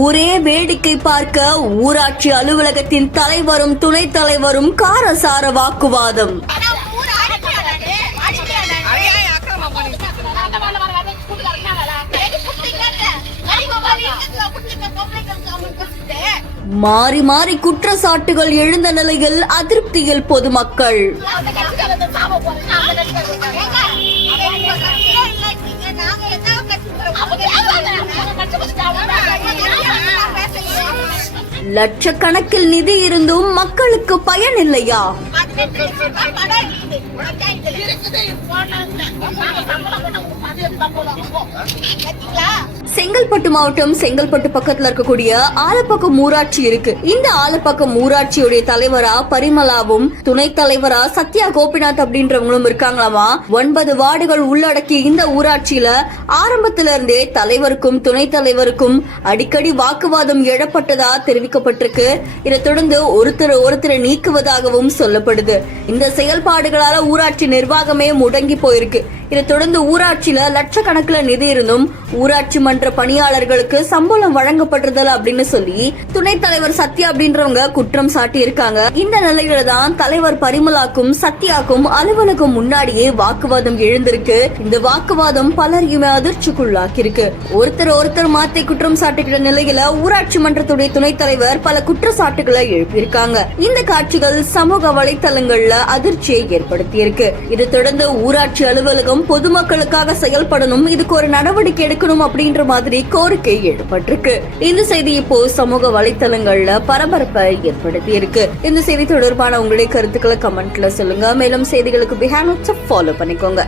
ஊரே வேடிக்கை பார்க்க ஊராட்சி அலுவலகத்தின் தலைவரும் துணைத் தலைவரும் காரசார வாக்குவாதம். மாறி மாறி குற்றச்சாட்டுகள் எழுந்த நிலையில் அதிருப்தியில் பொதுமக்கள். லட்சக்கணக்கில் நிதி இருந்தும் மக்களுக்கு பயன் இல்லையா? செங்கல்பட்டு மாவட்டம் செங்கல்பட்டு பக்கத்துல இருக்கக்கூடிய ஆலப்பக்கம் ஊராட்சி இருக்கு. இந்த ஆலப்பக்கம் ஊராட்சியுடைய தலைவரா பரிமலாவும் துணைத் தலைவரா சத்யா கோபிநாத் அப்படின்றவங்களும் இருக்காங்களாமா. 9 வார்டுகள் உள்ளடக்கிய இந்த ஊராட்சியில ஆரம்பத்தில இருந்தே தலைவருக்கும் துணைத் தலைவருக்கும் அடிக்கடி வாக்குவாதம் எழப்பட்டதா தெரிவிக்கப்பட்டிருக்கு. இதை தொடர்ந்து ஒருத்தரை நீக்குவதாகவும் சொல்லப்படுது. இந்த செயல்பாடுகளால ஊராட்சி நிர்வாகமே முடங்கி போயிருக்கு. இதை தொடர்ந்து ஊராட்சியில லட்சக்கணக்கில் நிதி இருந்தும் ஊராட்சி மன்ற பணியாளர்களுக்கு சம்பளம் வழங்கப்படுறதில்ல அப்படின்னு சொல்லி துணைத் தலைவர் சத்யா அப்படின்றவங்க குற்றம் சாட்டி இருக்காங்க. இந்த நிலையில தான் தலைவர் பரிமலாக்கும் சத்யாக்கும் அலுவலகம் முன்னாடியே வாக்குவாதம் எழுந்திருக்கு. இந்த வாக்குவாதம் பலரையுமே அதிர்ச்சிக்குள்ளாக்கி இருக்கு. ஒருத்தர் மாத்தி குற்றம் சாட்டுகிற நிலையில ஊராட்சி மன்றத்துடைய துணைத் தலைவர் பல குற்றச்சாட்டுகளை எழுப்பியிருக்காங்க. இந்த காட்சிகள் சமூக வலைதளங்கள்ல அதிர்ச்சியை ஏற்படுத்தி இருக்கு. இதை தொடர்ந்து ஊராட்சி அலுவலகம் பொதுமக்களுக்காக செயல்படணும், இதுக்கு ஒரு நடவடிக்கை எடுக்கணும் அப்படின்ற மாதிரி கோரிக்கை எழுப்பட்டிருக்கு. இந்த செய்தி இப்போ சமூக வலைதளங்கள்ல பரபரப்பை ஏற்படுத்தி இருக்கு. இந்த செய்தி தொடர்பான உங்களுடைய கருத்துக்களை கமெண்ட்ல சொல்லுங்க. மேலும் செய்திகளுக்கு பிஹேண்ட் ஃபாலோ பண்ணிக்கோங்க.